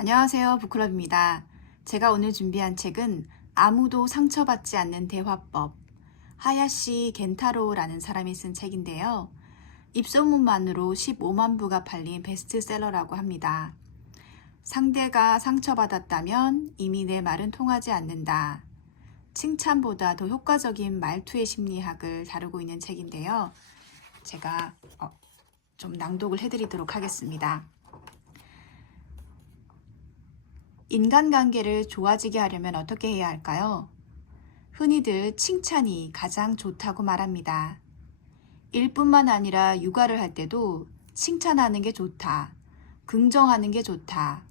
안녕하세요. 북클럽입니다. 제가 오늘 준비한 책은 아무도 상처받지 않는 대화법, 하야시 겐타로라는 사람이 쓴 책인데요. 입소문만으로 15만 부가 팔린 베스트셀러라고 합니다. 상대가 상처받았다면 이미 내 말은 통하지 않는다. 칭찬보다 더 효과적인 말투의 심리학을 다루고 있는 책인데요. 제가 좀 낭독을 해드리도록 하겠습니다. 인간관계를 좋아지게 하려면 어떻게 해야 할까요? 흔히들 칭찬이 가장 좋다고 말합니다. 일뿐만 아니라 육아를 할 때도 칭찬하는 게 좋다, 긍정하는 게 좋다,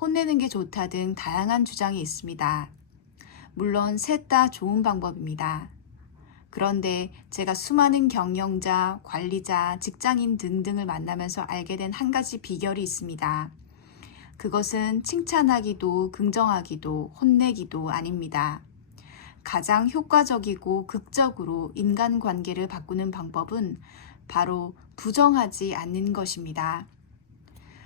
혼내는 게 좋다 등 다양한 주장이 있습니다. 물론 셋 다 좋은 방법입니다. 그런데 제가 수많은 경영자, 관리자, 직장인 등등을 만나면서 알게 된 한 가지 비결이 있습니다. 그것은 칭찬하기도 긍정하기도 혼내기도 아닙니다. 가장 효과적이고 극적으로 인간관계를 바꾸는 방법은 바로 부정하지 않는 것입니다.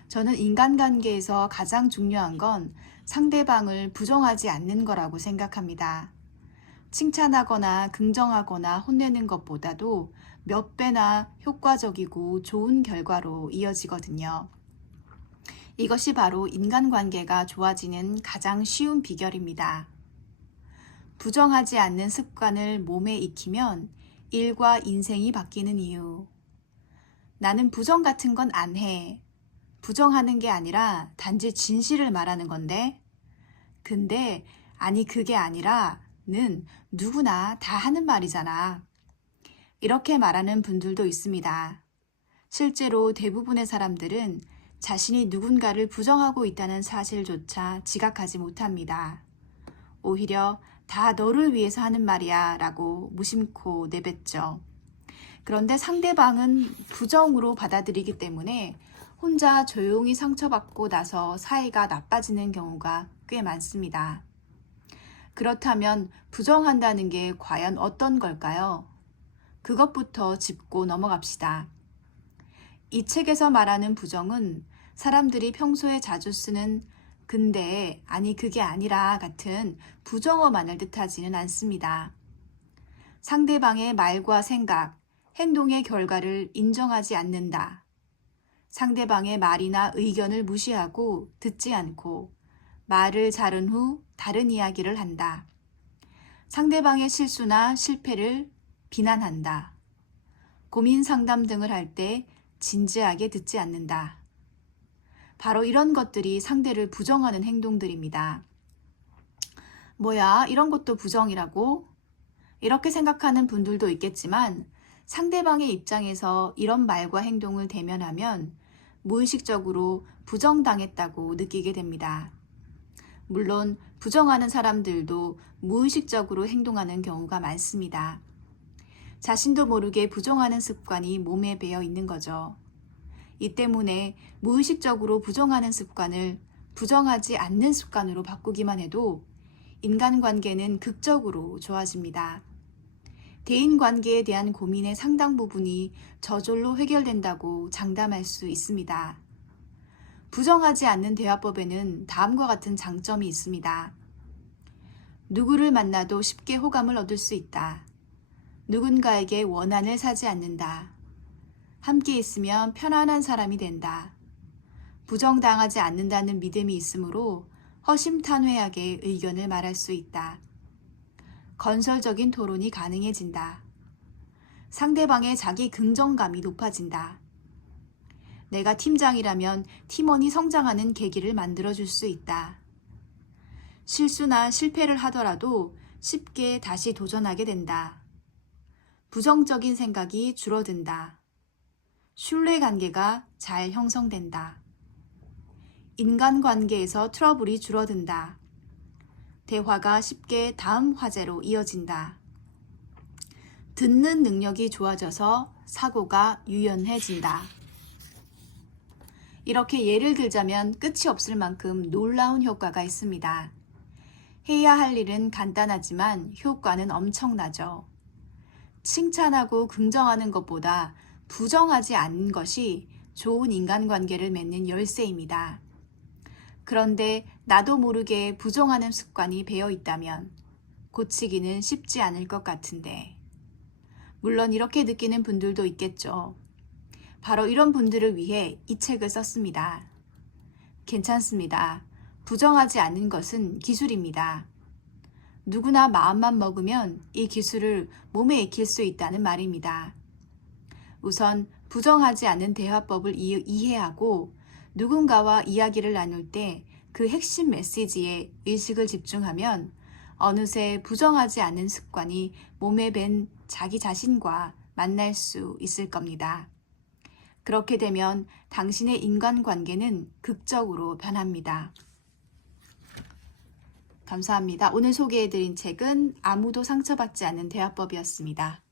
저는 인간관계에서 가장 중요한 건 상대방을 부정하지 않는 거라고 생각합니다. 칭찬하거나 긍정하거나 혼내는 것보다도 몇 배나 효과적이고 좋은 결과로 이어지거든요. 이것이 바로 인간관계가 좋아지는 가장 쉬운 비결입니다. 부정하지 않는 습관을 몸에 익히면 일과 인생이 바뀌는 이유. 나는 부정 같은 건 안 해. 부정하는 게 아니라 단지 진실을 말하는 건데. 근데 아니 그게 아니라는 누구나 다 하는 말이잖아. 이렇게 말하는 분들도 있습니다. 실제로 대부분의 사람들은 자신이 누군가를 부정하고 있다는 사실조차 지각하지 못합니다. 오히려 다 너를 위해서 하는 말이야 라고 무심코 내뱉죠. 그런데 상대방은 부정으로 받아들이기 때문에 혼자 조용히 상처받고 나서 사이가 나빠지는 경우가 꽤 많습니다. 그렇다면 부정한다는 게 과연 어떤 걸까요? 그것부터 짚고 넘어갑시다. 이 책에서 말하는 부정은 사람들이 평소에 자주 쓰는 근데, 아니 그게 아니라 같은 부정어만을 뜻하지는 않습니다. 상대방의 말과 생각, 행동의 결과를 인정하지 않는다. 상대방의 말이나 의견을 무시하고 듣지 않고 말을 자른 후 다른 이야기를 한다. 상대방의 실수나 실패를 비난한다. 고민 상담 등을 할 때 진지하게 듣지 않는다. 바로 이런 것들이 상대를 부정하는 행동들입니다. 뭐야, 이런 것도 부정이라고? 이렇게 생각하는 분들도 있겠지만 상대방의 입장에서 이런 말과 행동을 대면하면 무의식적으로 부정당했다고 느끼게 됩니다. 물론 부정하는 사람들도 무의식적으로 행동하는 경우가 많습니다. 자신도 모르게 부정하는 습관이 몸에 배어 있는 거죠. 이 때문에 무의식적으로 부정하는 습관을 부정하지 않는 습관으로 바꾸기만 해도 인간관계는 극적으로 좋아집니다. 대인관계에 대한 고민의 상당 부분이 저절로 해결된다고 장담할 수 있습니다. 부정하지 않는 대화법에는 다음과 같은 장점이 있습니다. 누구를 만나도 쉽게 호감을 얻을 수 있다. 누군가에게 원한을 사지 않는다. 함께 있으면 편안한 사람이 된다. 부정당하지 않는다는 믿음이 있으므로 허심탄회하게 의견을 말할 수 있다. 건설적인 토론이 가능해진다. 상대방의 자기 긍정감이 높아진다. 내가 팀장이라면 팀원이 성장하는 계기를 만들어줄 수 있다. 실수나 실패를 하더라도 쉽게 다시 도전하게 된다. 부정적인 생각이 줄어든다. 신뢰관계가 잘 형성된다. 인간관계에서 트러블이 줄어든다. 대화가 쉽게 다음 화제로 이어진다. 듣는 능력이 좋아져서 사고가 유연해진다. 이렇게 예를 들자면 끝이 없을 만큼 놀라운 효과가 있습니다. 해야 할 일은 간단하지만 효과는 엄청나죠. 칭찬하고 긍정하는 것보다 부정하지 않는 것이 좋은 인간관계를 맺는 열쇠입니다. 그런데 나도 모르게 부정하는 습관이 배어 있다면 고치기는 쉽지 않을 것 같은데. 물론 이렇게 느끼는 분들도 있겠죠. 바로 이런 분들을 위해 이 책을 썼습니다. 괜찮습니다. 부정하지 않는 것은 기술입니다. 누구나 마음만 먹으면 이 기술을 몸에 익힐 수 있다는 말입니다. 우선 부정하지 않는 대화법을 이해하고 누군가와 이야기를 나눌 때 그 핵심 메시지에 의식을 집중하면 어느새 부정하지 않는 습관이 몸에 밴 자기 자신과 만날 수 있을 겁니다. 그렇게 되면 당신의 인간관계는 극적으로 변합니다. 감사합니다. 오늘 소개해드린 책은 아무도 상처받지 않는 대화법이었습니다.